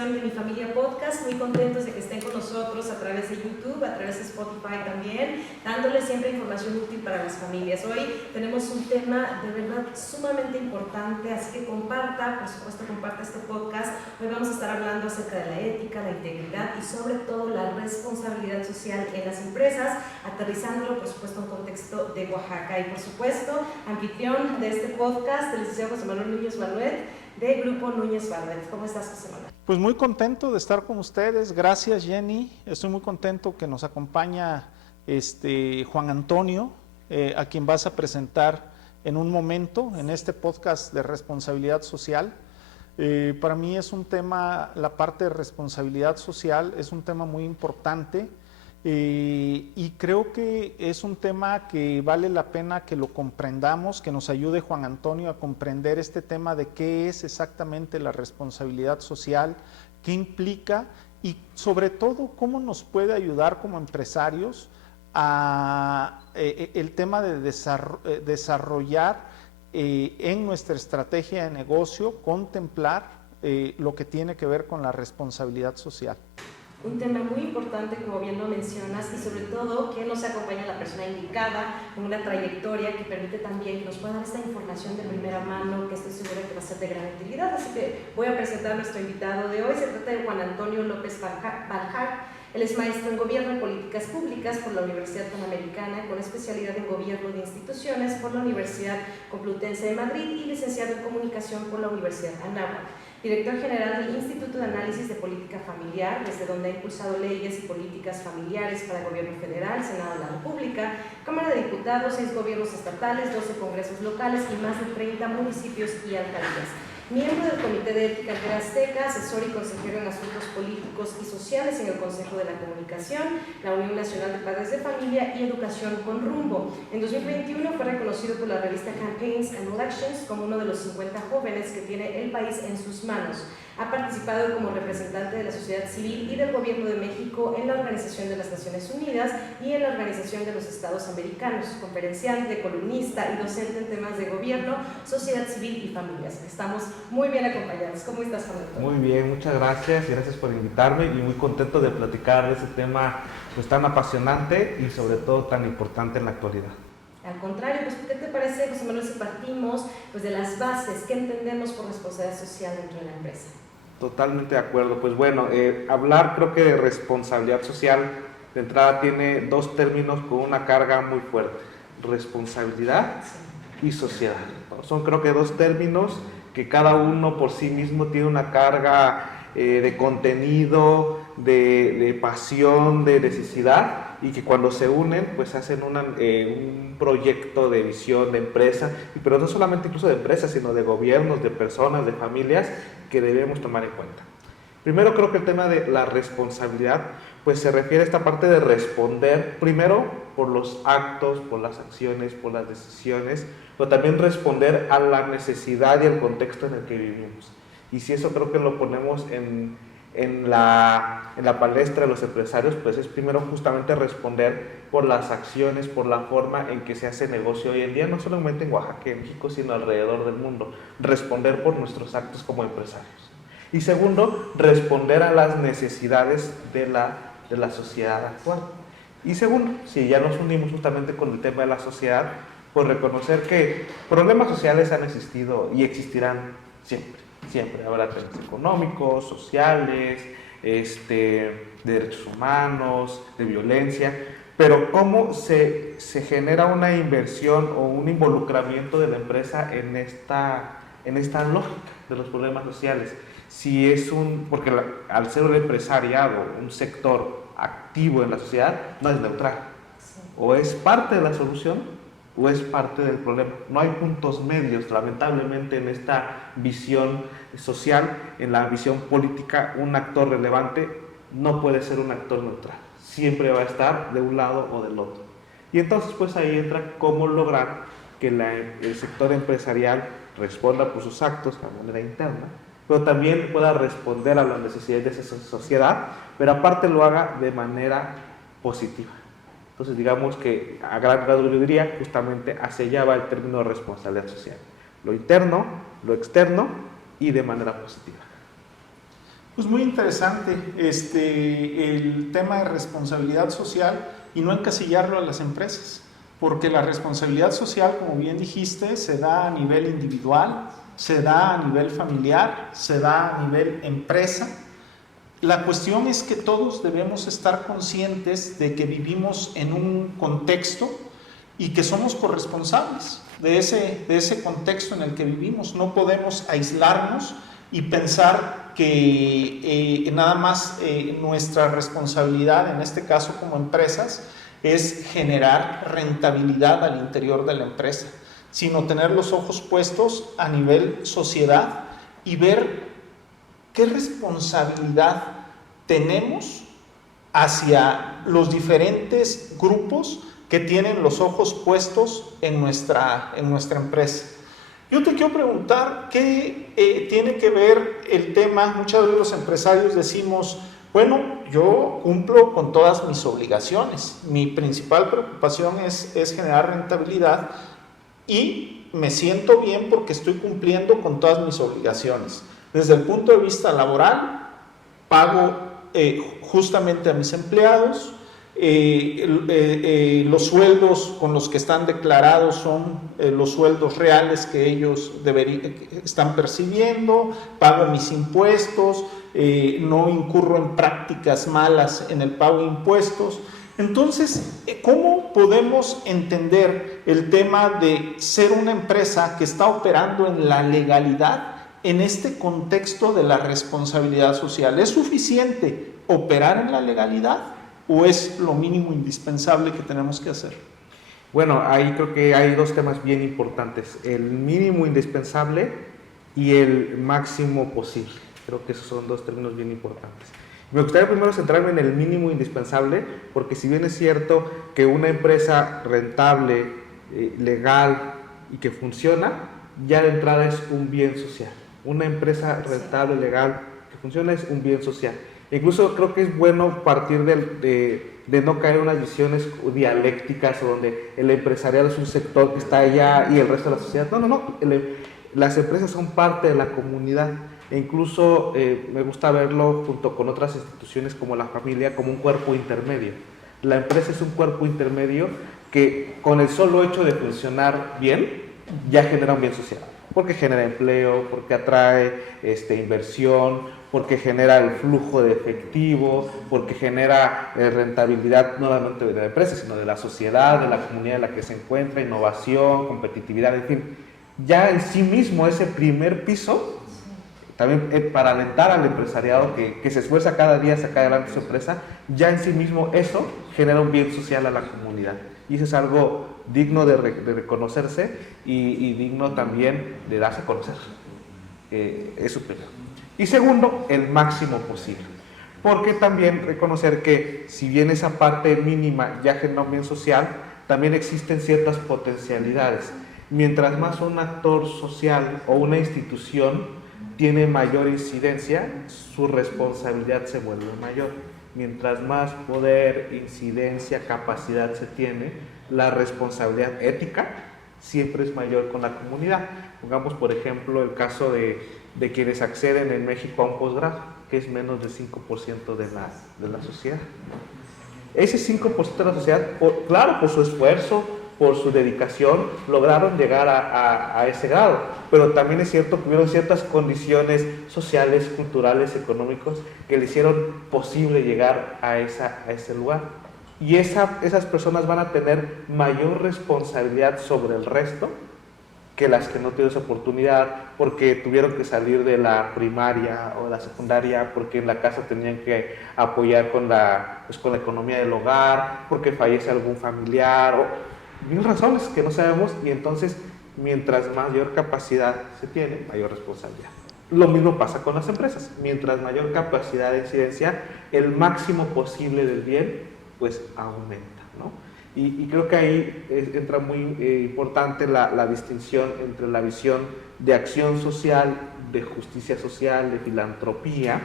emisión de Mi Familia Podcast. Muy contentos de que estén con nosotros a través de YouTube, a través de Spotify también, dándoles siempre información útil para las familias. Hoy tenemos un tema de verdad sumamente importante, así que comparta, por supuesto comparta este podcast. Hoy vamos a estar hablando acerca de la ética, la integridad y sobre todo la responsabilidad social en las empresas, aterrizándolo por supuesto en un contexto de Oaxaca. Y por supuesto, anfitrión de este podcast, el licenciado José Manuel Núñez Barruet, de Grupo Núñez Barruet. ¿Cómo estás, José Manuel? Pues muy contento de estar con ustedes. Gracias, Jenny. Estoy muy contento que nos acompaña Juan Antonio, a quien vas a presentar en un momento en este podcast de responsabilidad social. Para mí es un tema, la parte de responsabilidad social es un tema muy importante. Y creo que es un tema que vale la pena que lo comprendamos, que nos ayude Juan Antonio a comprender este tema de qué es exactamente la responsabilidad social, qué implica y sobre todo cómo nos puede ayudar como empresarios a el tema de desarrollar en nuestra estrategia de negocio, contemplar lo que tiene que ver con la responsabilidad social. Un tema muy importante, como bien lo mencionas, y sobre todo que nos acompaña la persona indicada con una trayectoria que permite también que nos pueda dar esta información de primera mano, que estoy segura que va a ser de gran utilidad. Así que voy a presentar a nuestro invitado de hoy. Se trata de Juan Antonio López Baljar. Él es maestro en Gobierno y Políticas Públicas por la Universidad Panamericana, con especialidad en Gobierno de Instituciones por la Universidad Complutense de Madrid y licenciado en Comunicación por la Universidad Anáhuac. Director general del Instituto de Análisis de Política Familiar, desde donde ha impulsado leyes y políticas familiares para el Gobierno Federal, Senado de la República, Cámara de Diputados, 6 gobiernos estatales, 12 congresos locales y más de 30 municipios y alcaldías. Miembro del Comité de Ética de Azteca, asesor y consejero en asuntos políticos y sociales en el Consejo de la Comunicación, la Unión Nacional de Padres de Familia y Educación con Rumbo. En 2021 fue reconocido por la revista Campaigns and Elections como uno de los 50 jóvenes que tiene el país en sus manos. Ha participado como representante de la sociedad civil y del Gobierno de México en la Organización de las Naciones Unidas y en la Organización de los Estados Americanos, conferenciante, columnista y docente en temas de gobierno, sociedad civil y familias. Estamos muy bien acompañados. ¿Cómo estás, Juan Antonio? Muy bien, muchas gracias y gracias por invitarme y muy contento de platicar de este tema pues tan apasionante y sobre todo tan importante en la actualidad. Al contrario, pues ¿qué te parece, José Manuel, si partimos pues, de las bases? ¿Qué entendemos por responsabilidad social dentro de la empresa? Totalmente de acuerdo. Pues bueno, hablar creo que de responsabilidad social de entrada tiene dos términos con una carga muy fuerte: responsabilidad y sociedad. Son creo que dos términos que cada uno por sí mismo tiene una carga de contenido, de pasión, de necesidad, y que cuando se unen pues hacen un proyecto de visión de empresa, pero no solamente incluso de empresas, sino de gobiernos, de personas, de familias que debemos tomar en cuenta. Primero creo que el tema de la responsabilidad pues se refiere a esta parte de responder primero por los actos, por las acciones, por las decisiones, pero también responder a la necesidad y el contexto en el que vivimos. Y si eso creo que lo ponemos en la palestra de los empresarios, pues es primero justamente responder por las acciones, por la forma en que se hace negocio hoy en día, no solamente en Oaxaca, en México, sino alrededor del mundo. Responder por nuestros actos como empresarios. Y segundo, responder a las necesidades de la sociedad actual. Y segundo, si ya nos unimos justamente con el tema de la sociedad, pues reconocer que problemas sociales han existido y existirán siempre. Siempre habrá temas económicos, sociales, de derechos humanos, de violencia, pero cómo se genera una inversión o un involucramiento de la empresa en esta lógica de los problemas sociales. Si es porque al ser un empresariado, un sector activo en la sociedad, no es neutral. O es parte de la solución o es parte del problema. No hay puntos medios, lamentablemente, en esta visión social, en la visión política. Un actor relevante no puede ser un actor neutral, siempre va a estar de un lado o del otro. Y entonces pues ahí entra cómo lograr que el sector empresarial responda por sus actos de manera interna, pero también pueda responder a las necesidades de esa sociedad, pero aparte lo haga de manera positiva. Entonces digamos que a gran grado yo diría justamente hacia allá va el término de responsabilidad social: lo interno, lo externo y de manera positiva. Pues muy interesante el tema de responsabilidad social y no encasillarlo a las empresas, porque la responsabilidad social, como bien dijiste, se da a nivel individual, se da a nivel familiar, se da a nivel empresa. La cuestión es que todos debemos estar conscientes de que vivimos en un contexto y que somos corresponsables de ese contexto en el que vivimos. No podemos aislarnos y pensar que nada más nuestra responsabilidad, en este caso como empresas, es generar rentabilidad al interior de la empresa, sino tener los ojos puestos a nivel sociedad y ver qué responsabilidad tenemos hacia los diferentes grupos que tienen los ojos puestos en nuestra empresa. Yo te quiero preguntar qué tiene que ver el tema. Muchas veces los empresarios decimos, bueno, yo cumplo con todas mis obligaciones, mi principal preocupación es generar rentabilidad y me siento bien porque estoy cumpliendo con todas mis obligaciones. Desde el punto de vista laboral, pago justamente a mis empleados, los sueldos con los que están declarados son los sueldos reales que ellos están percibiendo, pago mis impuestos, no incurro en prácticas malas en el pago de impuestos. Entonces, ¿cómo podemos entender el tema de ser una empresa que está operando en la legalidad en este contexto de la responsabilidad social? ¿Es suficiente operar en la legalidad o es lo mínimo indispensable que tenemos que hacer? Bueno, ahí creo que hay dos temas bien importantes, el mínimo indispensable y el máximo posible. Creo que esos son dos términos bien importantes. Me gustaría primero centrarme en el mínimo indispensable, porque si bien es cierto que una empresa rentable, legal y que funciona, ya de entrada es un bien social. Una empresa rentable, legal, que funciona es un bien social. Incluso creo que es bueno partir de no caer en unas visiones dialécticas donde el empresariado es un sector que está allá y el resto de la sociedad. No. Las empresas son parte de la comunidad. E incluso me gusta verlo junto con otras instituciones como la familia, como un cuerpo intermedio. La empresa es un cuerpo intermedio que con el solo hecho de funcionar bien, ya genera un bien social. Porque genera empleo, porque atrae inversión, porque genera el flujo de efectivo, porque genera rentabilidad no solamente de la empresa, sino de la sociedad, de la comunidad en la que se encuentra, innovación, competitividad, en fin. Ya en sí mismo ese primer piso, también para alentar al empresariado que se esfuerza cada día a sacar adelante su empresa, ya en sí mismo eso genera un bien social a la comunidad. Y eso es algo digno de reconocerse y digno también de darse a conocer. Es superior. Y segundo, el máximo posible. Porque también reconocer que si bien esa parte mínima ya genera un bien social, también existen ciertas potencialidades. Mientras más un actor social o una institución tiene mayor incidencia, su responsabilidad se vuelve mayor. Mientras más poder, incidencia, capacidad se tiene, la responsabilidad ética siempre es mayor con la comunidad. Pongamos, por ejemplo, el caso de quienes acceden en México a un posgrado, que es menos del 5% de la sociedad. Ese 5% de la sociedad, claro, por su esfuerzo, por su dedicación, lograron llegar a ese grado, pero también es cierto que hubieron ciertas condiciones sociales, culturales, económicos que le hicieron posible llegar a ese lugar. Y esas personas van a tener mayor responsabilidad sobre el resto que las que no tuvieron esa oportunidad, porque tuvieron que salir de la primaria o de la secundaria, porque en la casa tenían que apoyar con la economía del hogar, porque fallece algún familiar, o mil razones que no sabemos, y entonces mientras mayor capacidad se tiene, mayor responsabilidad. Lo mismo pasa con las empresas. Mientras mayor capacidad de incidencia, el máximo posible del bien, pues aumenta, ¿no? Y creo que ahí entra muy importante la distinción entre la visión de acción social, de justicia social, de filantropía,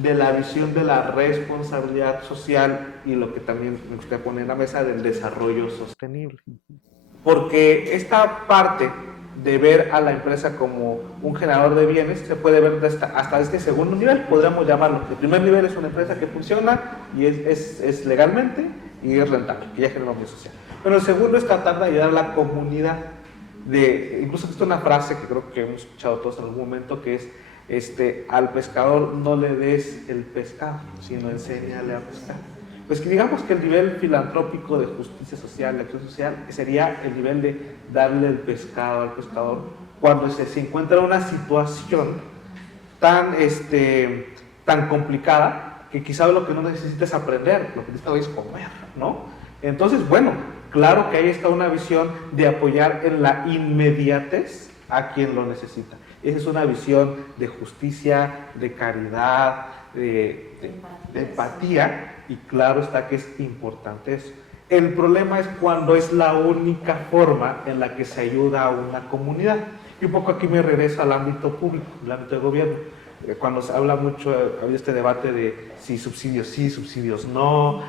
de la visión de la responsabilidad social y lo que también me gustaría poner en la mesa del desarrollo sostenible. Porque esta parte de ver a la empresa como un generador de bienes, se puede ver hasta este segundo nivel, podríamos llamarlo. El primer nivel es una empresa que funciona y es legalmente y es rentable, que ya genera un bien social. Pero el segundo es tratar de ayudar a la comunidad. Incluso esto es una frase que creo que hemos escuchado todos en algún momento, que es al pescador no le des el pescado, sino enséñale a pescar. Pues que digamos que el nivel filantrópico de justicia social, de acción social, sería el nivel de darle el pescado al pescador cuando se encuentra en una situación tan complicada que quizá lo que no necesita es aprender, lo que necesita hoy es comer, ¿no? Entonces, bueno, claro que ahí está una visión de apoyar en la inmediatez a quien lo necesita. Esa es una visión de justicia, de caridad, de empatía, y claro está que es importante eso. El problema es cuando es la única forma en la que se ayuda a una comunidad. Y un poco aquí me regreso al ámbito público, al ámbito de gobierno. Cuando se habla mucho, ha habido este debate de si subsidios sí, subsidios no.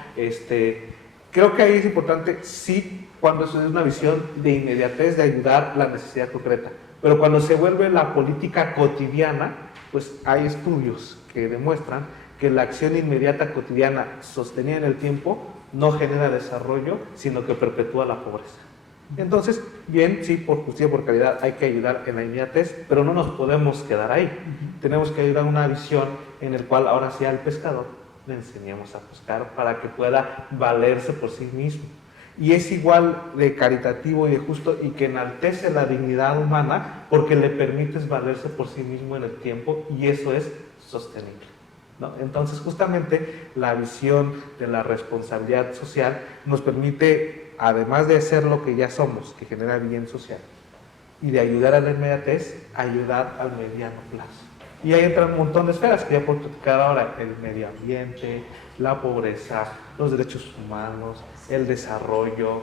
Creo que ahí es importante, sí, cuando eso es una visión de inmediatez, de ayudar la necesidad concreta. Pero cuando se vuelve la política cotidiana, pues hay estudios que demuestran que la acción inmediata cotidiana sostenida en el tiempo no genera desarrollo, sino que perpetúa la pobreza. Entonces, bien, sí, por justicia, por caridad, hay que ayudar en la inmediatez, pero no nos podemos quedar ahí. Tenemos que ayudar a una visión en la cual ahora sí al pescador le enseñemos a pescar para que pueda valerse por sí mismo. Y es igual de caritativo y de justo y que enaltece la dignidad humana porque le permites valerse por sí mismo en el tiempo y eso es sostenible, ¿no? Entonces justamente la visión de la responsabilidad social nos permite, además de hacer lo que ya somos, que genera bien social, y de ayudar a la inmediatez, ayudar al mediano plazo. Y ahí entran un montón de esferas que ya puedo platicar ahora: el medio ambiente, la pobreza, los derechos humanos, el desarrollo,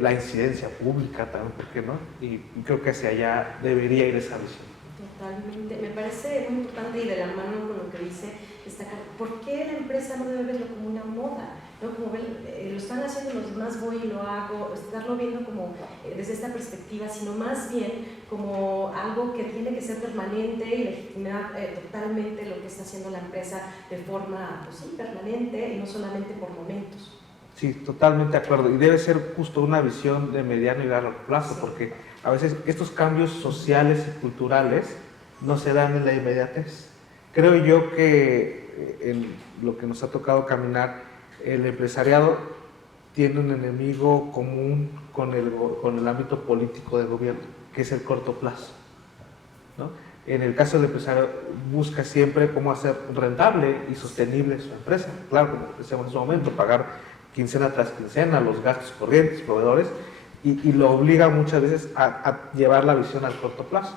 la incidencia pública también, ¿por qué no? Y creo que hacia allá debería ir esa visión. Totalmente, me parece muy importante y de la mano con lo que dice destacar, ¿por qué la empresa no debe verlo como una moda? ¿No? Como lo están haciendo los demás, voy y lo hago, estarlo viendo como desde esta perspectiva, sino más bien como algo que tiene que ser permanente y legitimar totalmente lo que está haciendo la empresa de forma, pues sí, permanente y no solamente por momentos. Sí, totalmente de acuerdo, y debe ser justo una visión de mediano y largo plazo, porque a veces estos cambios sociales y culturales no se dan en la inmediatez. Creo yo que en lo que nos ha tocado caminar, el empresariado tiene un enemigo común con el ámbito político del gobierno, que es el corto plazo, ¿no? En el caso del empresario, busca siempre cómo hacer rentable y sostenible su empresa. Claro, como decíamos en su momento, pagar quincena tras quincena, los gastos corrientes, proveedores, y lo obliga muchas veces a llevar la visión al corto plazo.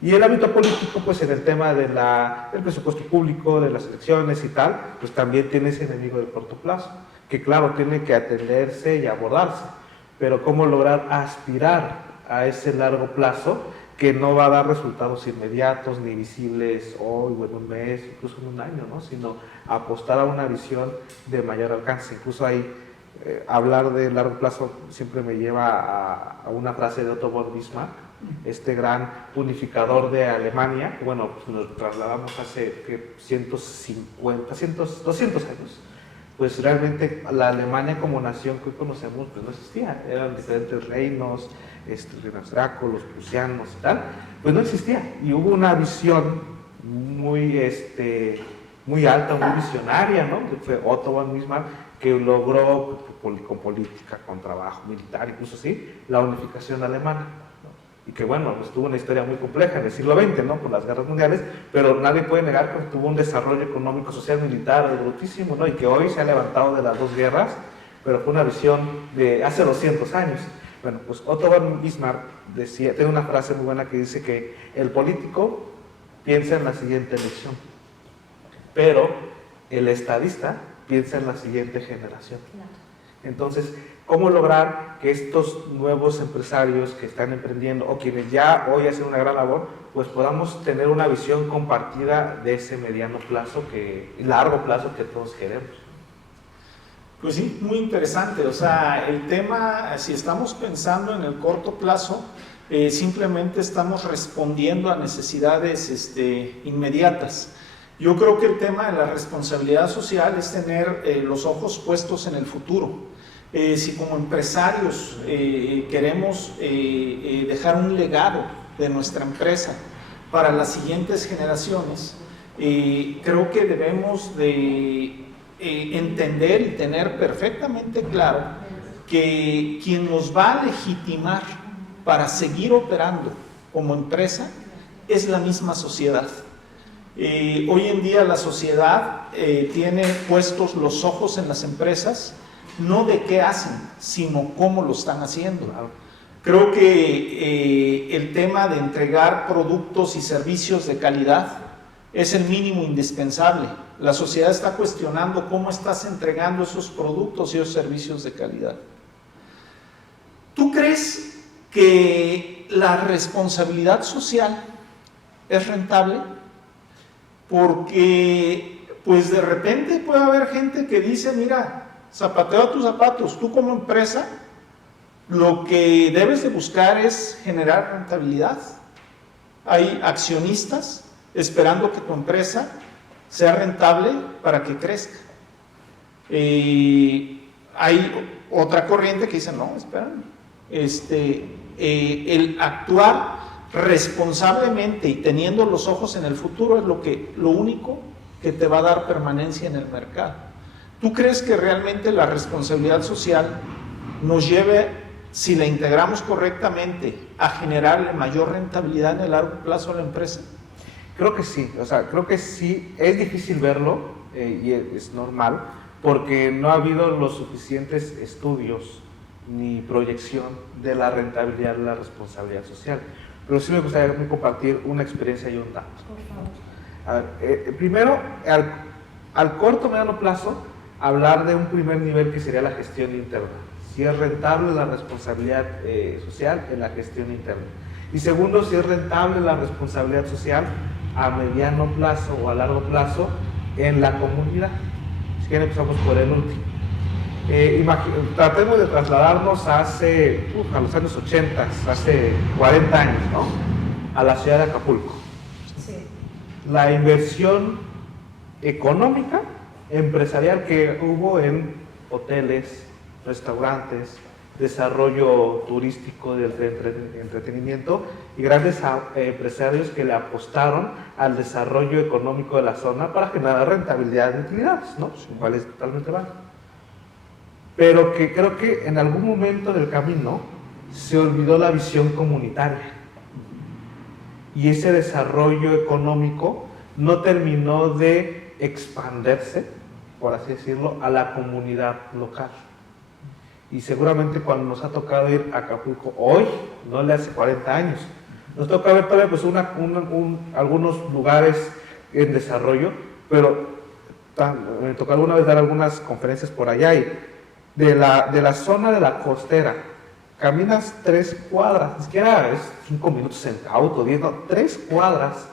Y el ámbito político, pues en el tema del presupuesto público, de las elecciones y tal, pues también tiene ese enemigo del corto plazo, que claro, tiene que atenderse y abordarse, pero cómo lograr aspirar a ese largo plazo que no va a dar resultados inmediatos ni visibles hoy o en un mes, incluso en un año, ¿no? Sino apostar a una visión de mayor alcance. Incluso ahí hablar de largo plazo siempre me lleva a una frase de Otto von Bismarck, este gran unificador de Alemania. Bueno, pues nos trasladamos hace 200 años. Pues realmente la Alemania como nación que hoy conocemos pues no existía, eran diferentes reinos, reinos dracos, los prusianos y tal, pues no existía, y hubo una visión muy alta, muy visionaria, ¿no? Que fue Otto von Bismarck, que logró con política, con trabajo militar, incluso así, la unificación alemana, ¿no? Y que bueno, pues tuvo una historia muy compleja en el siglo XX, ¿no? Por las guerras mundiales, pero nadie puede negar que tuvo un desarrollo económico, social, militar brutísimo, ¿no? Y que hoy se ha levantado de las dos guerras, pero fue una visión de hace 200 años. Bueno, pues Otto von Bismarck tiene una frase muy buena que dice que el político piensa en la siguiente elección, pero el estadista piensa en la siguiente generación. Entonces, ¿cómo lograr que estos nuevos empresarios que están emprendiendo o quienes ya hoy hacen una gran labor, pues podamos tener una visión compartida de ese mediano plazo y largo plazo que todos queremos? Pues sí, muy interesante. O sea, el tema, si estamos pensando en el corto plazo, simplemente estamos respondiendo a necesidades inmediatas. Yo creo que el tema de la responsabilidad social es tener los ojos puestos en el futuro. Si como empresarios queremos dejar un legado de nuestra empresa para las siguientes generaciones, creo que debemos de entender y tener perfectamente claro que quien nos va a legitimar para seguir operando como empresa es la misma sociedad. Hoy en día la sociedad tiene puestos los ojos en las empresas, no de qué hacen, sino cómo lo están haciendo. Creo que el tema de entregar productos y servicios de calidad es el mínimo indispensable. La sociedad está cuestionando cómo estás entregando esos productos y esos servicios de calidad. ¿Tú crees que la responsabilidad social es rentable? Porque pues de repente puede haber gente que dice, mira, zapateo a tus zapatos, tú como empresa lo que debes de buscar es generar rentabilidad. Hay accionistas esperando que tu empresa sea rentable para que crezca. Hay otra corriente que dice, no, espérame, el actuar responsablemente y teniendo los ojos en el futuro es lo único que te va a dar permanencia en el mercado. ¿Tú crees que realmente la responsabilidad social nos lleve, si la integramos correctamente, a generarle mayor rentabilidad en el largo plazo a la empresa? Creo que sí, o sea, creo que sí, es difícil verlo y es normal porque no ha habido los suficientes estudios ni proyección de la rentabilidad de la responsabilidad social. Pero sí me gustaría compartir una experiencia y un dato. Por favor. A ver, primero, al corto mediano plazo, hablar de un primer nivel que sería la gestión interna. Si es rentable la responsabilidad social en la gestión interna. Y segundo, si es rentable la responsabilidad social a mediano plazo o a largo plazo en la comunidad. Si quieren empezamos por el último. Tratemos de trasladarnos a los años 80, hace 40 años, ¿no? A la ciudad de Acapulco. Sí. La inversión económica, empresarial que hubo en hoteles, restaurantes, desarrollo turístico del entretenimiento y grandes empresarios que le apostaron al desarrollo económico de la zona para generar rentabilidad de utilidades, ¿no? Cual es totalmente válido. Pero que creo que en algún momento del camino se olvidó la visión comunitaria y ese desarrollo económico no terminó de expandirse, por así decirlo, a la comunidad local. Y seguramente cuando nos ha tocado ir a Acapulco hoy, no le hace 40 años, nos toca ver todavía pues algunos lugares en desarrollo, pero me tocó alguna vez dar algunas conferencias por allá y de la zona de la costera, caminas 3 cuadras, ni siquiera es 5 minutos en auto, 10, no, 3 cuadras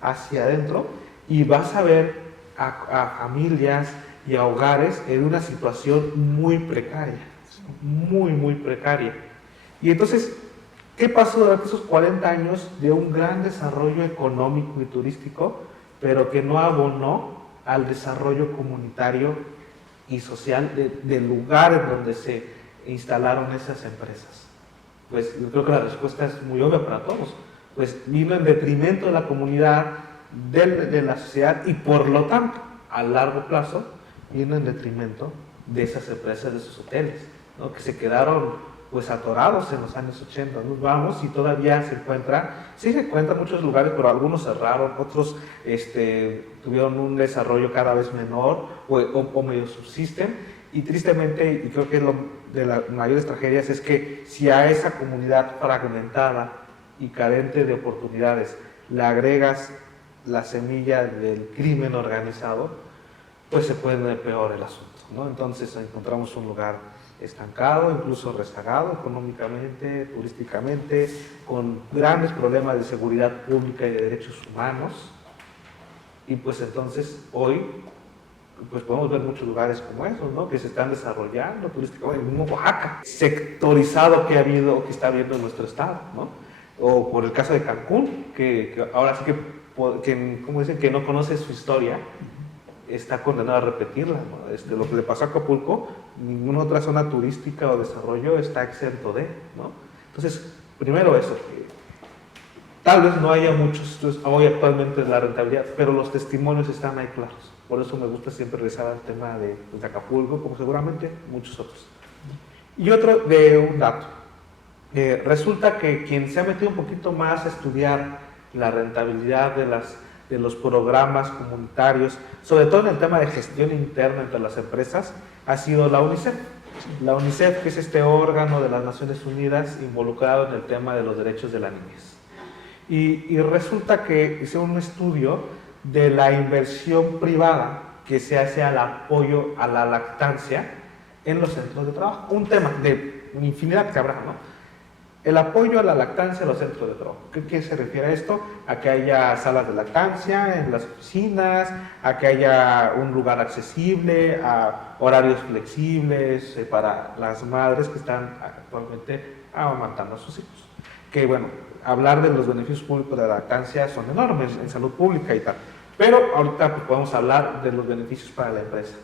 hacia adentro y vas a ver a familias y a hogares en una situación muy precaria, muy precaria. Y entonces, ¿qué pasó durante esos 40 años de un gran desarrollo económico y turístico, pero que no abonó al desarrollo comunitario y social del lugar en donde se instalaron esas empresas? Pues yo creo que la respuesta es muy obvia para todos. Pues vino en detrimento de la comunidad, de la sociedad y por lo tanto, a largo plazo, vino en detrimento de esas empresas, de esos hoteles, ¿no? Que se quedaron pues atorados en los años 80. Nos vamos y todavía se encuentran muchos lugares, pero algunos cerraron, otros tuvieron un desarrollo cada vez menor o medio subsisten. Y tristemente, y creo que es de las mayores tragedias, es que si a esa comunidad fragmentada y carente de oportunidades le agregas la semilla del crimen organizado, pues se pone peor el asunto, ¿no? Entonces encontramos un lugar estancado, incluso rezagado económicamente, turísticamente, con grandes problemas de seguridad pública y de derechos humanos. Y pues entonces hoy pues podemos ver muchos lugares como esos, ¿no? Que se están desarrollando turísticamente, el mismo Oaxaca, sectorizado que está habiendo en nuestro estado, ¿no? O por el caso de Cancún, que ahora sí que, como dicen, que no conoce su historia, está condenado a repetirla, ¿no? Lo que le pasó a Acapulco, ninguna otra zona turística o desarrollo está exento de, ¿no? Entonces, primero eso, que tal vez no haya muchos estudios hoy actualmente de la rentabilidad, pero los testimonios están ahí claros. Por eso me gusta siempre regresar al tema de Acapulco, como seguramente muchos otros. Y otro de un dato. Resulta que quien se ha metido un poquito más a estudiar la rentabilidad de los programas comunitarios, sobre todo en el tema de gestión interna entre las empresas, ha sido la UNICEF. La UNICEF, que es este órgano de las Naciones Unidas involucrado en el tema de los derechos de la niñez. Y resulta que hicieron un estudio de la inversión privada que se hace al apoyo a la lactancia en los centros de trabajo. Un tema de infinidad que habrá, ¿no? El apoyo a la lactancia en los centros de trabajo. ¿Qué se refiere a esto? A que haya salas de lactancia en las oficinas, a que haya un lugar accesible, a horarios flexibles para las madres que están actualmente amamantando a sus hijos. Que bueno, hablar de los beneficios públicos de la lactancia son enormes en salud pública y tal. Pero ahorita pues, podemos hablar de los beneficios para la empresa.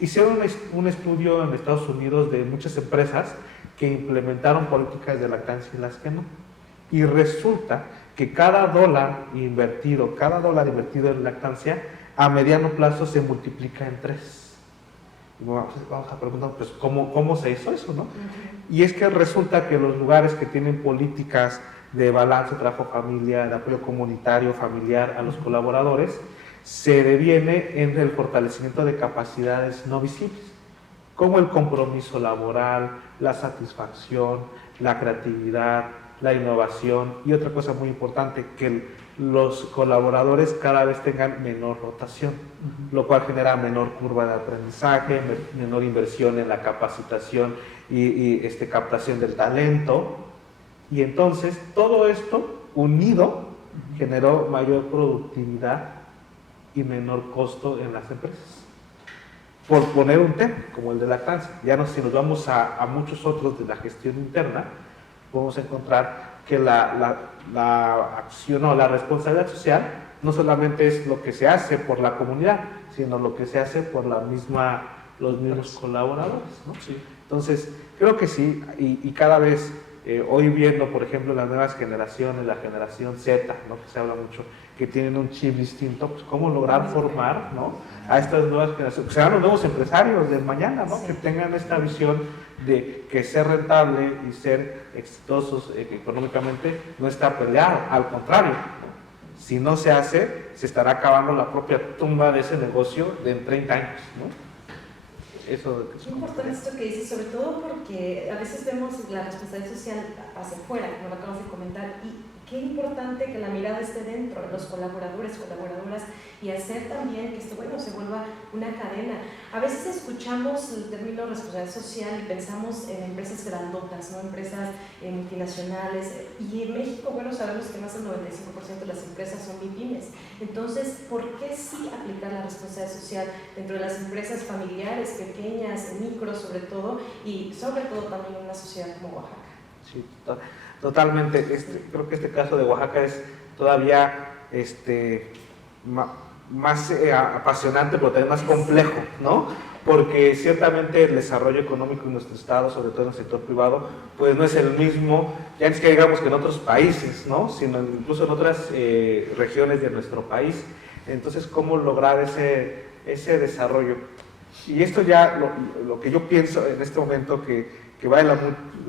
Hicieron un estudio en Estados Unidos de muchas empresas que implementaron políticas de lactancia y las que no. Y resulta que cada dólar invertido en lactancia, a mediano plazo se multiplica en 3. Vamos a preguntar, pues, ¿cómo se hizo eso, no? Y es que resulta que los lugares que tienen políticas de balance, trabajo, familia, de apoyo comunitario, familiar a los colaboradores, se deviene en el fortalecimiento de capacidades no visibles, como el compromiso laboral, la satisfacción, la creatividad, la innovación y otra cosa muy importante, que los colaboradores cada vez tengan menor rotación, lo cual genera menor curva de aprendizaje, menor inversión en la capacitación y captación del talento. Y entonces todo esto unido generó mayor productividad y menor costo en las empresas. Por poner un tema como el de lactancia, ya no, si nos vamos a muchos otros de la gestión interna, podemos encontrar que la acción o la responsabilidad social no solamente es lo que se hace por la comunidad, sino lo que se hace por los mismos colaboradores, ¿no? Sí. Entonces, creo que sí, y cada vez, hoy viendo, por ejemplo, las nuevas generaciones, la generación Z, ¿no? Que se habla mucho, que tienen un chip distinto, pues cómo lograr formar, ¿no? A estas nuevas generaciones, que sean los nuevos empresarios del mañana, ¿no? Sí. Que tengan esta visión de que ser rentable y ser exitosos económicamente no está peleado, al contrario, si no se hace, se estará acabando la propia tumba de ese negocio en 30 años, ¿no? Eso es importante esto que dices, sobre todo porque a veces vemos la responsabilidad social hacia afuera, como lo acabas de comentar, y qué importante que la mirada esté dentro de los colaboradores, colaboradoras, y hacer también que esto, bueno, se vuelva una cadena. A veces escuchamos el término responsabilidad social y pensamos en empresas grandotas, ¿no? Empresas multinacionales, y en México, bueno, sabemos que más del 95% de las empresas son MIPYMES. Entonces, ¿por qué sí aplicar la responsabilidad social dentro de las empresas familiares, pequeñas, micro sobre todo, y sobre todo también en una sociedad como Oaxaca? Sí, totalmente. Creo que este caso de Oaxaca es todavía más apasionante, pero también más complejo, ¿no? Porque ciertamente el desarrollo económico en nuestro estado, sobre todo en el sector privado, pues no es el mismo, ya ni siquiera digamos que en otros países, ¿no? Sino incluso en otras regiones de nuestro país. Entonces, ¿cómo lograr ese desarrollo? Y esto ya, lo que yo pienso en este momento que vale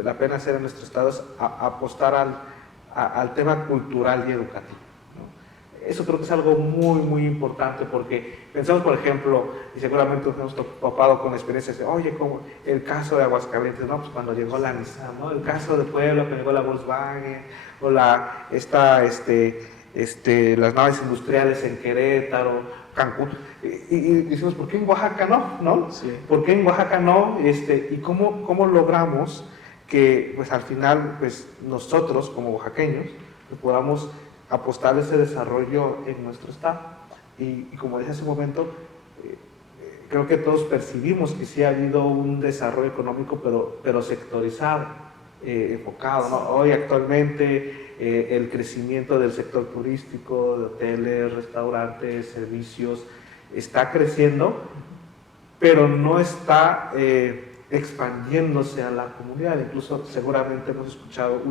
la pena hacer en nuestro estado es apostar al tema cultural y educativo, ¿no? Eso creo que es algo muy, muy importante, porque pensamos, por ejemplo, y seguramente nos hemos topado con experiencias de, oye, como el caso de Aguascalientes, ¿no? Pues cuando llegó la Nissan, ¿no? El caso de Puebla, que llegó la Volkswagen, o las naves industriales en Querétaro, Cancún, y decimos, ¿por qué en Oaxaca no? Sí. ¿Por qué en Oaxaca no? ¿Y cómo logramos que, pues al final, pues nosotros como oaxaqueños, pues, podamos apostar ese desarrollo en nuestro estado? Y como dije hace un momento, creo que todos percibimos que sí ha habido un desarrollo económico, pero sectorizado. enfocado, ¿no? Hoy actualmente el crecimiento del sector turístico, de hoteles, restaurantes, servicios, está creciendo, pero no está expandiéndose a la comunidad. Incluso seguramente hemos escuchado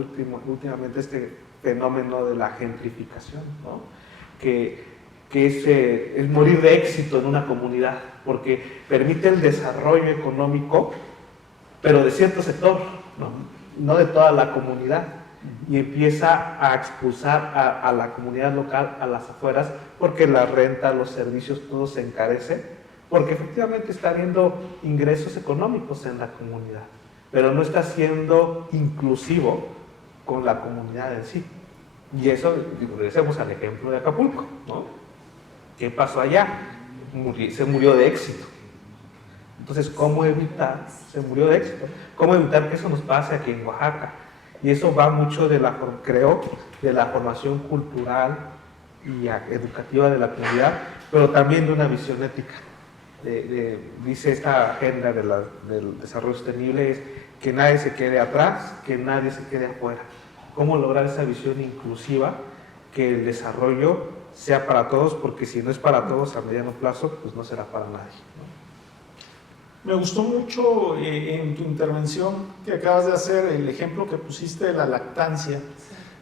últimamente este fenómeno de la gentrificación, ¿no? que es morir de éxito en una comunidad, porque permite el desarrollo económico, pero de cierto sector, no de toda la comunidad, y empieza a expulsar a la comunidad local a las afueras, porque la renta, los servicios, todo se encarece, porque efectivamente está habiendo ingresos económicos en la comunidad, pero no está siendo inclusivo con la comunidad en sí. Y eso, regresemos al ejemplo de Acapulco, ¿no? ¿Qué pasó allá? Se murió de éxito. Entonces, ¿cómo evitar? Se murió de éxito. ¿Cómo evitar que eso nos pase aquí en Oaxaca? Y eso va mucho creo, de la formación cultural y educativa de la comunidad, pero también de una visión ética. Dice esta agenda del desarrollo sostenible, es que nadie se quede atrás, que nadie se quede afuera. ¿Cómo lograr esa visión inclusiva, que el desarrollo sea para todos? Porque si no es para todos a mediano plazo, pues no será para nadie, ¿no? Me gustó mucho en tu intervención que acabas de hacer, el ejemplo que pusiste de la lactancia,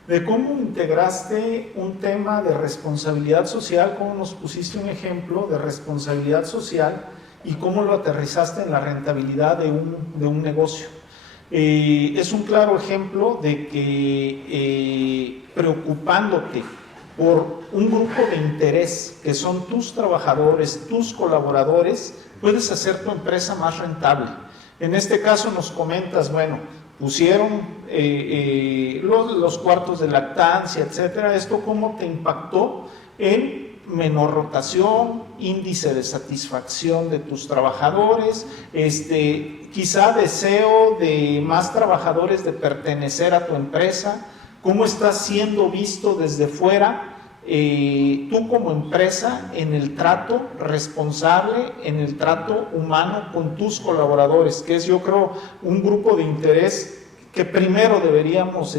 de cómo integraste un tema de responsabilidad social, cómo nos pusiste un ejemplo de responsabilidad social y cómo lo aterrizaste en la rentabilidad de un negocio. Es un claro ejemplo de que preocupándote por un grupo de interés que son tus trabajadores, tus colaboradores, puedes hacer tu empresa más rentable. En este caso nos comentas, bueno, pusieron los cuartos de lactancia, etcétera. ¿Esto cómo te impactó en menor rotación, índice de satisfacción de tus trabajadores, quizá deseo de más trabajadores de pertenecer a tu empresa? ¿Cómo estás siendo visto desde fuera tú como empresa en el trato responsable, en el trato humano con tus colaboradores, que es, yo creo, un grupo de interés que primero deberíamos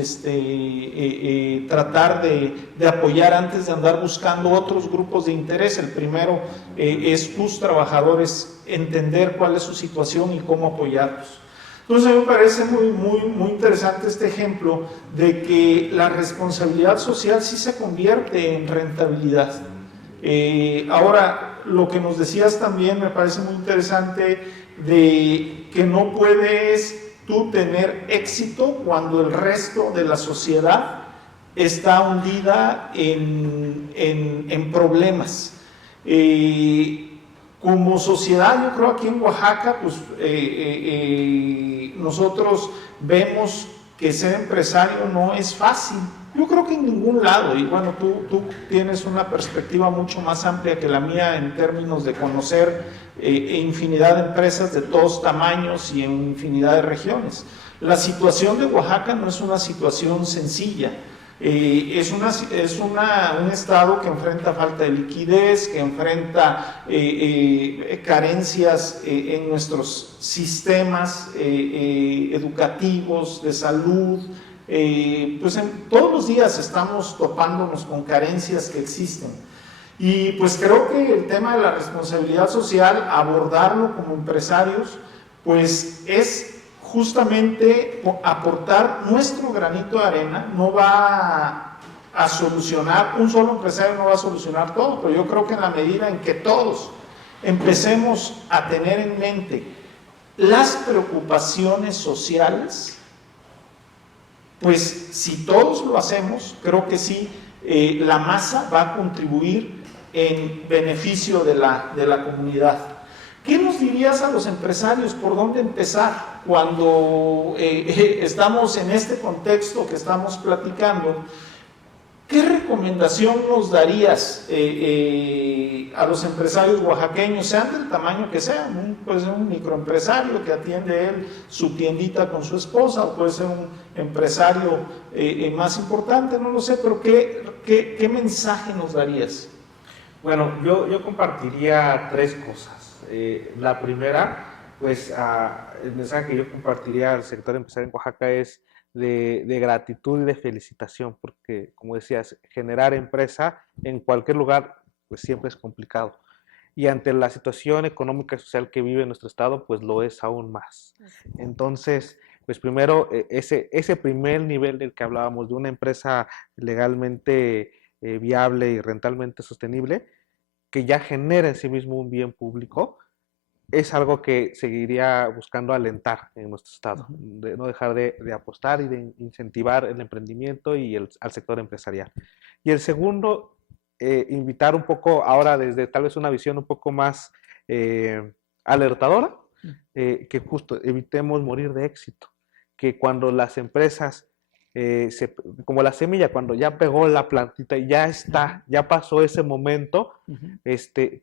tratar de apoyar antes de andar buscando otros grupos de interés? El primero es tus trabajadores, entender cuál es su situación y cómo apoyarlos. Entonces, a mí me parece muy interesante este ejemplo de que la responsabilidad social sí se convierte en rentabilidad. Ahora, lo que nos decías también me parece muy interesante, de que no puedes tú tener éxito cuando el resto de la sociedad está hundida en problemas. Como sociedad, yo creo aquí en Oaxaca, pues nosotros vemos que ser empresario no es fácil. Yo creo que en ningún lado, y bueno, tú tienes una perspectiva mucho más amplia que la mía en términos de conocer infinidad de empresas de todos tamaños y en infinidad de regiones. La situación de Oaxaca no es una situación sencilla. Es un estado que enfrenta falta de liquidez, que enfrenta carencias en nuestros sistemas educativos, de salud. Pues todos los días estamos topándonos con carencias que existen. Y pues creo que el tema de la responsabilidad social, abordarlo como empresarios, pues es justamente aportar nuestro granito de arena. No va a solucionar, un solo empresario no va a solucionar todo, pero yo creo que en la medida en que todos empecemos a tener en mente las preocupaciones sociales, pues si todos lo hacemos, creo que sí, la masa va a contribuir en beneficio de la comunidad. ¿Qué nos dirías a los empresarios? ¿Por dónde empezar? Cuando estamos en este contexto que estamos platicando, ¿qué recomendación nos darías a los empresarios oaxaqueños, sean del tamaño que sean? Puede ser un microempresario que atiende él su tiendita con su esposa, o puede ser un empresario más importante, no lo sé, pero ¿qué mensaje nos darías? Bueno, yo compartiría tres cosas. La primera, pues el mensaje que yo compartiría al sector empresarial en Oaxaca es: de gratitud y de felicitación, porque, como decías, generar empresa en cualquier lugar, pues siempre es complicado. Y ante la situación económica y social que vive nuestro estado, pues lo es aún más. Entonces, pues primero, ese primer nivel del que hablábamos, de una empresa legalmente viable y rentablemente sostenible, que ya genera en sí mismo un bien público, es algo que seguiría buscando alentar en nuestro estado, de no dejar de apostar y de incentivar el emprendimiento y al sector empresarial. Y el segundo, invitar un poco ahora desde tal vez una visión un poco más alertadora, que justo evitemos morir de éxito, que cuando las empresas, como la semilla, cuando ya pegó la plantita y ya está, ya pasó ese momento,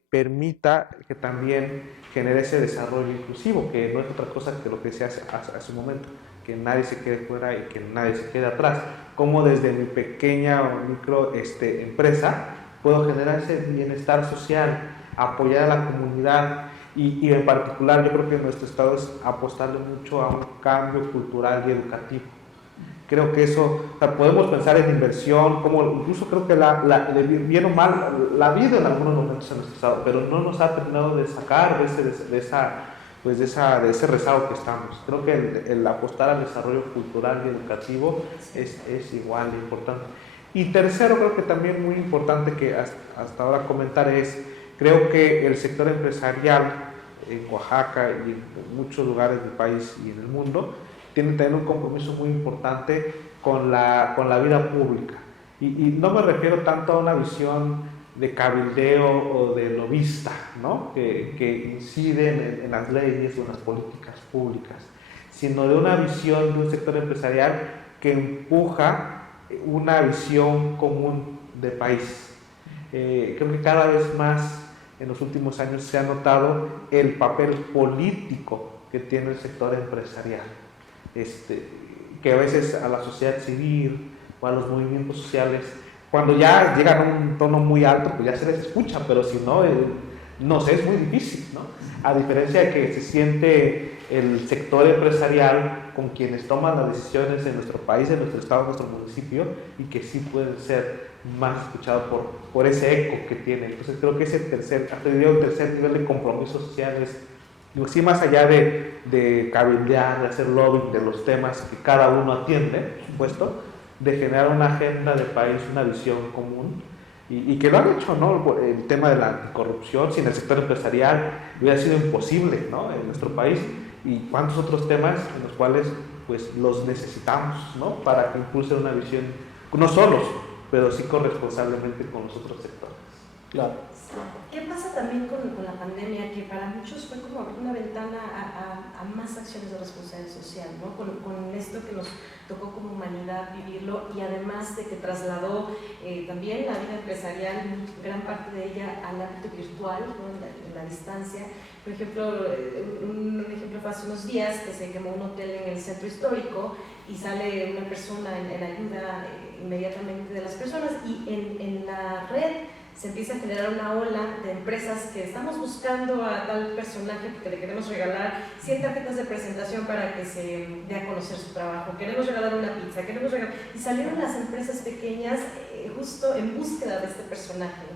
permita que también genere ese desarrollo inclusivo, que no es otra cosa que lo que se hace hace un momento, que nadie se quede fuera y que nadie se quede atrás. Como desde mi pequeña o micro empresa puedo generar ese bienestar social, apoyar a la comunidad y en particular yo creo que en nuestro estado es apostarle mucho a un cambio cultural y educativo. Creo que eso, o sea, podemos pensar en inversión, como incluso creo que bien o mal, la vida en algunos momentos en nuestro estado, pero no nos ha terminado de sacar de ese rezago que estamos. Creo que el apostar al desarrollo cultural y educativo es igual de importante. Y tercero, creo que también muy importante que hasta ahora comentar es, creo que el sector empresarial en Oaxaca y en muchos lugares del país y en el mundo tiene también un compromiso muy importante con la vida pública. Y no me refiero tanto a una visión de cabildeo o de lobista, ¿no? que incide en las leyes o en las políticas públicas, sino de una visión de un sector empresarial que empuja una visión común de país. Creo que cada vez más en los últimos años se ha notado el papel político que tiene el sector empresarial. Que a veces a la sociedad civil o a los movimientos sociales, cuando ya llegan a un tono muy alto, pues ya se les escucha, pero si no, no sé, es muy difícil, ¿no? A diferencia de que se siente el sector empresarial con quienes toman las decisiones en nuestro país, en nuestro estado, en nuestro municipio, y que sí pueden ser más escuchados por ese eco que tiene. Entonces creo que ese tercer nivel de compromiso social es, sí, más allá de cabildear, de hacer lobbying de los temas que cada uno atiende, por supuesto, de generar una agenda de país, una visión común, y que lo han hecho, ¿no? El tema de la corrupción, sin el sector empresarial hubiera sido imposible, ¿no? En nuestro país, y cuántos otros temas en los cuales pues los necesitamos, ¿no? Para que impulsen una visión, no solos, pero sí corresponsablemente con los otros sectores. Claro. ¿Qué pasa también con la pandemia? Que para muchos fue como abrir una ventana a más acciones de responsabilidad social, ¿no? Con esto que nos tocó como humanidad vivirlo, y además de que trasladó también la vida empresarial, gran parte de ella al ámbito virtual, ¿no? en la distancia. Por ejemplo, un ejemplo fue hace unos días que se quemó un hotel en el centro histórico y sale una persona en ayuda inmediatamente de las personas, y en la red se empieza a generar una ola de empresas que estamos buscando a tal personaje porque le queremos regalar 100 tarjetas de presentación para que se dé a conocer su trabajo, queremos regalar una pizza, y salieron las empresas pequeñas justo en búsqueda de este personaje.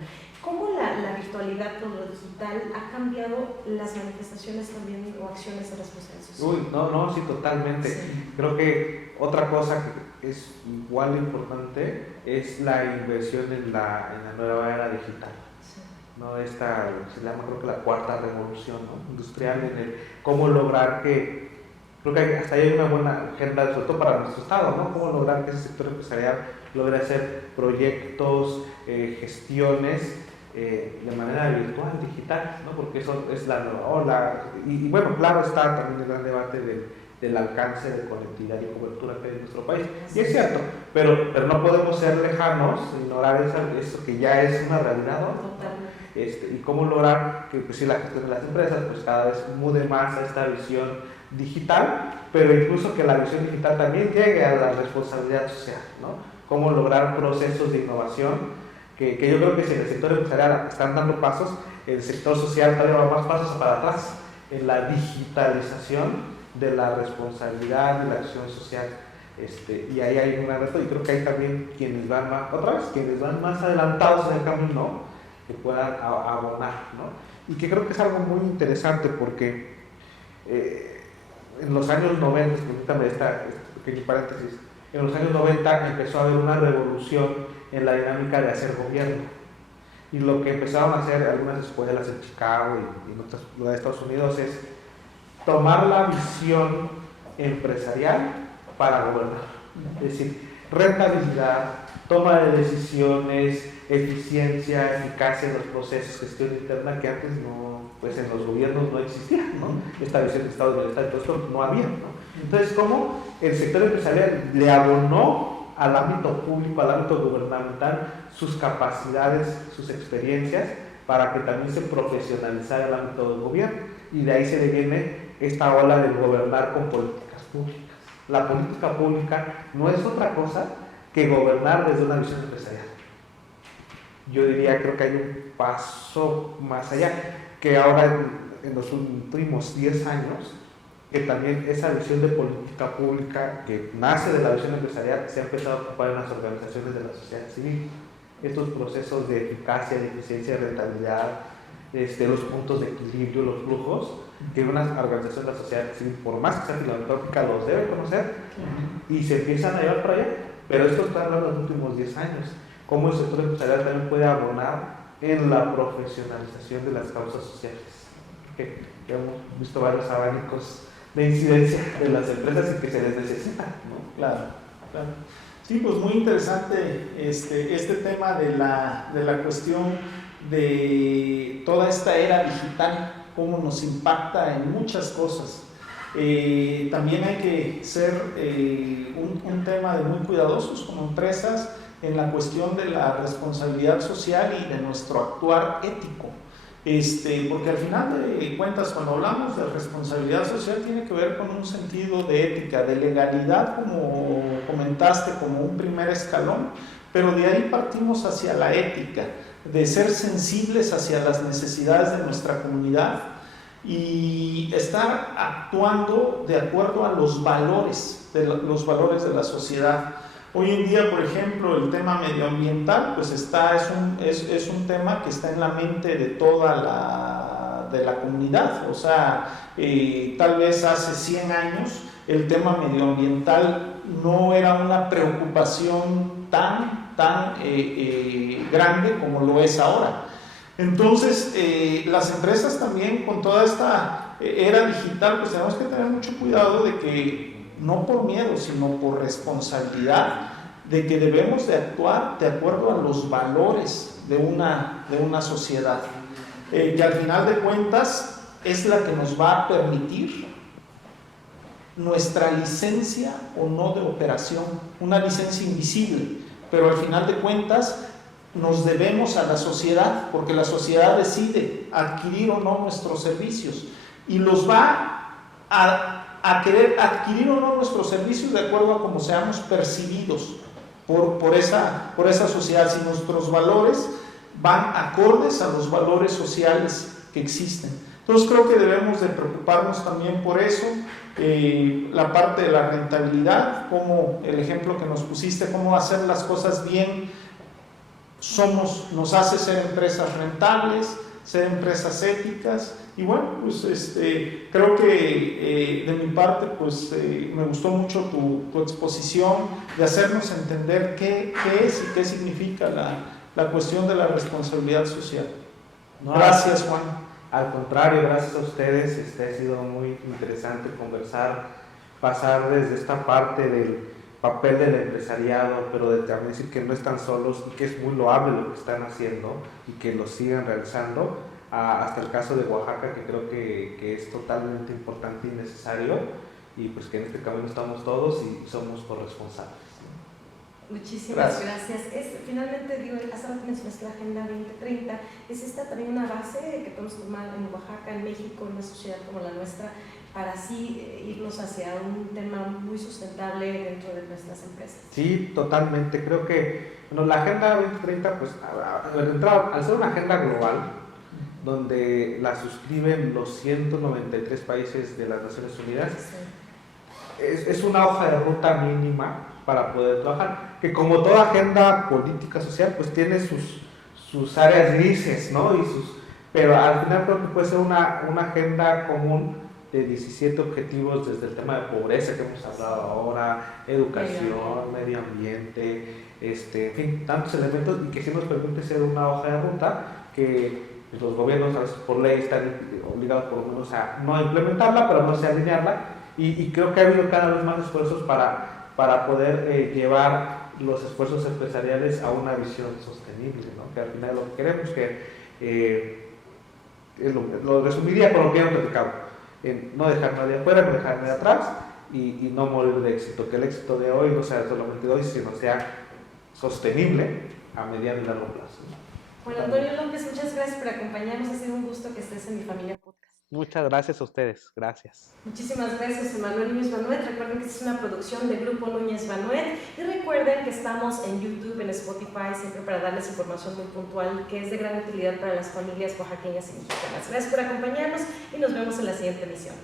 ¿Cómo la virtualidad con lo digital ha cambiado las manifestaciones también o acciones de responsabilidad social? No, sí, totalmente. Sí. Creo que otra cosa que es igual importante es la inversión en la nueva era digital. Sí. ¿No? Esta se llama, creo que la cuarta revolución, ¿no? Industrial, en el cómo lograr que, creo que hasta ahí hay una buena agenda, sobre todo para nuestro estado, ¿no? Cómo lograr que ese sector empresarial logre hacer proyectos, gestiones de manera virtual, digital, ¿no? Porque eso es la nueva ola. Y bueno, claro está también el gran debate del alcance de conectividad y cobertura que hay en nuestro país. Y es cierto, pero no podemos ser lejanos, ignorar eso que ya es una realidad, ¿no? Y cómo lograr que pues, la gestión de las empresas pues, cada vez mude más a esta visión digital, pero incluso que la visión digital también llegue a la responsabilidad social, ¿no? Cómo lograr procesos de innovación que yo creo que si en el sector empresarial están dando pasos, el sector social todavía va más pasos para atrás en la digitalización de la responsabilidad y la acción social. Y ahí hay un gran reto, y creo que hay también quienes van más, otra vez, quienes van más adelantados en el camino, que puedan abonar, ¿no? Y que creo que es algo muy interesante porque en los años 90, permítame este pequeño paréntesis, en los años 90 empezó a haber una revolución en la dinámica de hacer gobierno. Y lo que empezaron a hacer algunas escuelas en Chicago y en otras lugares de Estados Unidos es tomar la visión empresarial para gobernar. Es decir, rentabilidad, toma de decisiones, eficiencia, eficacia en los procesos, gestión interna, que antes no, pues en los gobiernos no existía, ¿no? Esta visión de Estado de bienestar, todo esto no había, ¿no? Entonces, ¿cómo el sector empresarial le abonó al ámbito público, al ámbito gubernamental, sus capacidades, sus experiencias, para que también se profesionalizara el ámbito del gobierno? Y de ahí se deviene esta ola del gobernar con políticas públicas. La política pública no es otra cosa que gobernar desde una visión empresarial. Yo diría, creo que hay un paso más allá, que ahora en los últimos 10 años, que también esa visión de política pública que nace de la visión empresarial se ha empezado a ocupar en las organizaciones de la sociedad civil. Estos procesos de eficacia, de eficiencia, de rentabilidad, los puntos de equilibrio, los flujos, que una organización de la sociedad civil, por más que sea filantrópica, los debe conocer y se empiezan a llevar para allá. Pero esto está hablando de los últimos 10 años. Cómo el sector empresarial también puede abonar en la profesionalización de las causas sociales. Que ya hemos visto varios abanicos de incidencia de las empresas y que se les necesita, ¿no? Claro, claro. Sí, pues muy interesante este tema de la cuestión de toda esta era digital, cómo nos impacta en muchas cosas. También hay que ser un tema de muy cuidadosos como empresas en la cuestión de la responsabilidad social y de nuestro actuar ético. Porque al final de cuentas, cuando hablamos de responsabilidad social, tiene que ver con un sentido de ética, de legalidad, como comentaste, como un primer escalón, pero de ahí partimos hacia la ética, de ser sensibles hacia las necesidades de nuestra comunidad y estar actuando de acuerdo a los valores de la sociedad. Hoy en día, por ejemplo, el tema medioambiental pues es un tema que está en la mente de toda la comunidad. O sea, tal vez hace 100 años el tema medioambiental no era una preocupación tan grande como lo es ahora. Entonces, las empresas también con toda esta era digital, pues tenemos que tener mucho cuidado de que no por miedo, sino por responsabilidad, de que debemos de actuar de acuerdo a los valores de una sociedad, que al final de cuentas es la que nos va a permitir nuestra licencia o no de operación, una licencia invisible, pero al final de cuentas nos debemos a la sociedad, porque la sociedad decide adquirir o no nuestros servicios y los va a querer adquirir o no nuestros servicios de acuerdo a cómo seamos percibidos por esa sociedad, si nuestros valores van acordes a los valores sociales que existen. Entonces creo que debemos de preocuparnos también por eso, la parte de la rentabilidad, como el ejemplo que nos pusiste, cómo hacer las cosas bien, nos hace ser empresas rentables, ser empresas éticas. Y bueno, pues creo que de mi parte pues me gustó mucho tu exposición, de hacernos entender qué es y qué significa la cuestión de la responsabilidad social. Gracias, Juan. Al contrario, gracias a ustedes. Ha sido muy interesante conversar, pasar desde esta parte del papel del empresariado, pero de también decir que no están solos y que es muy loable lo que están haciendo y que lo sigan realizando, hasta el caso de Oaxaca, que creo que es totalmente importante y necesario, y pues que en este camino estamos todos y somos corresponsables. Muchísimas gracias. Finalmente, digo, hace rato mencionaste la Agenda 2030, ¿es esta también una base que podemos tomar en Oaxaca, en México, en una sociedad como la nuestra, para así irnos hacia un tema muy sustentable dentro de nuestras empresas? Sí, totalmente. Creo que la Agenda 2030, pues, al ser una agenda global, donde la suscriben los 193 países de las Naciones Unidas, es una hoja de ruta mínima para poder trabajar, que como toda agenda política social, pues tiene sus áreas grises, ¿no? Pero al final creo que puede ser una agenda común de 17 objetivos, desde el tema de pobreza que hemos hablado ahora, educación, medio ambiente, en fin, tantos elementos, y que sí nos permite ser una hoja de ruta que los gobiernos a veces por ley están obligados por lo menos a no implementarla, pero no sé alinearla, y creo que ha habido cada vez más esfuerzos para poder llevar los esfuerzos empresariales a una visión sostenible, ¿no? Que al final lo que queremos, que lo resumiría con lo que hemos platicado, no dejar nadie afuera, no dejar nadie atrás, y no morir de éxito, que el éxito de hoy no sea solamente de hoy, sino sea sostenible a mediano y largo plazo, ¿no? Bueno, Antonio López, muchas gracias por acompañarnos. Ha sido un gusto que estés en Mi Familia Podcast. Muchas gracias a ustedes. Gracias. Muchísimas gracias, Emanuel Núñez Banuet. Recuerden que esta es una producción del Grupo Núñez Banuet. Y recuerden que estamos en YouTube, en Spotify, siempre para darles información muy puntual que es de gran utilidad para las familias oaxaqueñas y mexicanas. Gracias por acompañarnos y nos vemos en la siguiente emisión.